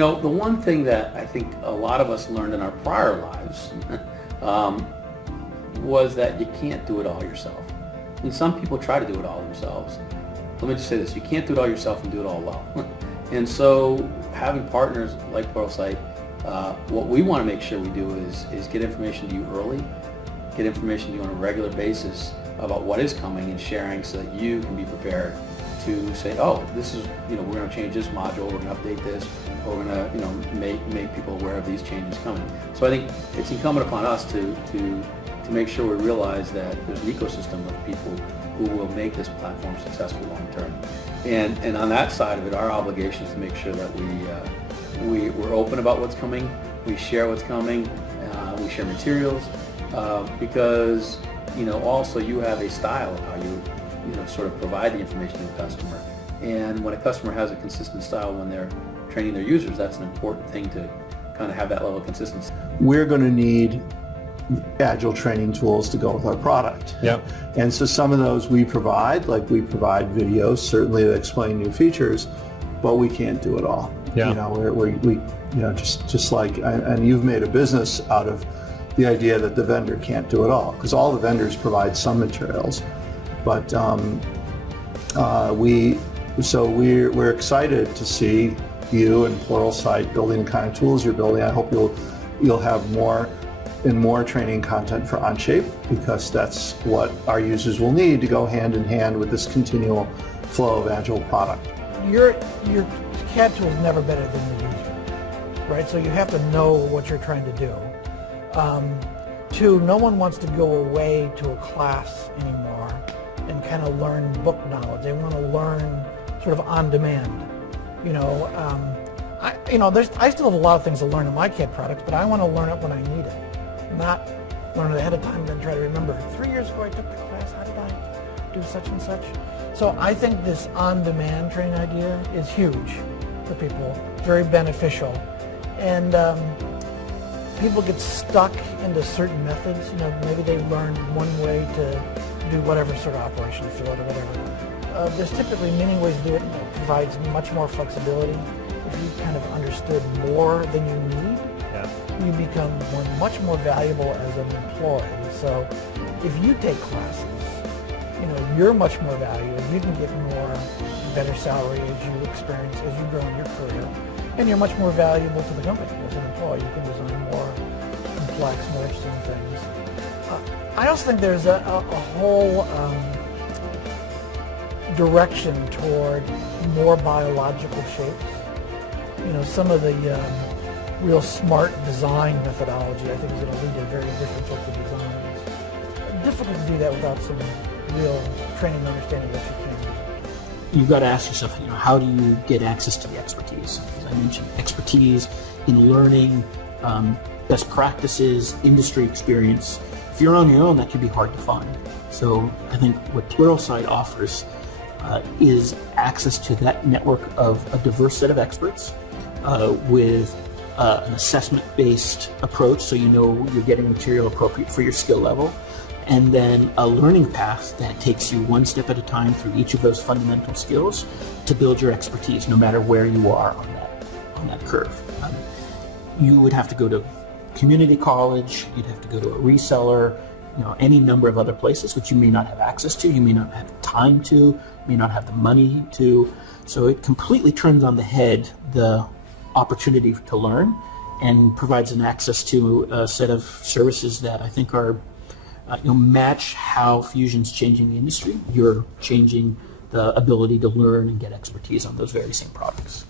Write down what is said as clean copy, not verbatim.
You know, the one thing that I think a lot of us learned in our prior lives was that you can't do it all yourself. I mean, some people try to do it all themselves. Let me just say this, you can't do it all yourself and do it all well. And so having partners like Pluralsight, what we want to make sure we do is get information to you early, get information to you on a regular basis about what is coming and sharing so that you can be prepared to say, oh, this is, we're going to change this module, we're going to update this, or we're going to, make people aware of these changes coming. So I think it's incumbent upon us to make sure we realize that there's an ecosystem of people who will make this platform successful long term. And on that side of it, our obligation is to make sure that we're open about what's coming, we share what's coming, we share materials, because also you have a style of how you sort of provide the information to the customer. And when a customer has a consistent style when they're training their users, that's an important thing to kind of have that level of consistency. We're going to need agile training tools to go with our product. Yep. And so some of those we provide, like we provide videos certainly that explain new features, but we can't do it all. Yeah. We just like, and you've made a business out of the idea that the vendor can't do it all, because all the vendors provide some materials. But we're excited to see you and Pluralsight building the kind of tools you're building. I hope you'll have more and more training content for Onshape, because that's what our users will need to go hand in hand with this continual flow of agile product. Your CAD tool is never better than the user, right? So you have to know what you're trying to do. Two, no one wants to go away to a class anymore and kind of learn book knowledge. They want to learn sort of on demand. I still have a lot of things to learn in my CAD products, but I want to learn it when I need it, not learn it ahead of time and then try to remember. 3 years ago I took the class, how did I do such and such? So I think this on-demand training idea is huge for people, very beneficial. And people get stuck into certain methods. Maybe they learn one way to do whatever sort of operation, fill it or whatever. There's typically many ways to do it. It provides much more flexibility. If you kind of understood more than you need, you become much more valuable as an employee. So if you take classes, you're much more valuable. You can get better salary as you experience, as you grow in your career. And you're much more valuable to the company as an employee. You can design more complex, more interesting things. I also think there's a whole direction toward more biological shapes. Some of the real smart design methodology, I think, is going to lead to very different sorts of designs. Difficult to do that without some real training and understanding what you can do. You've got to ask yourself, how do you get access to the expertise? As I mentioned, expertise in learning, best practices, industry experience. If you're on your own, that can be hard to find. So I think what Pluralsight offers is access to that network of a diverse set of experts with an assessment-based approach, so you're getting material appropriate for your skill level, and then a learning path that takes you one step at a time through each of those fundamental skills to build your expertise, no matter where you are on that curve. You would have to go to community college, you'd have to go to a reseller, any number of other places which you may not have access to, you may not have time to, may not have the money to. So it completely turns on the head the opportunity to learn and provides an access to a set of services that I think are match how Fusion's changing the industry. You're changing the ability to learn and get expertise on those very same products.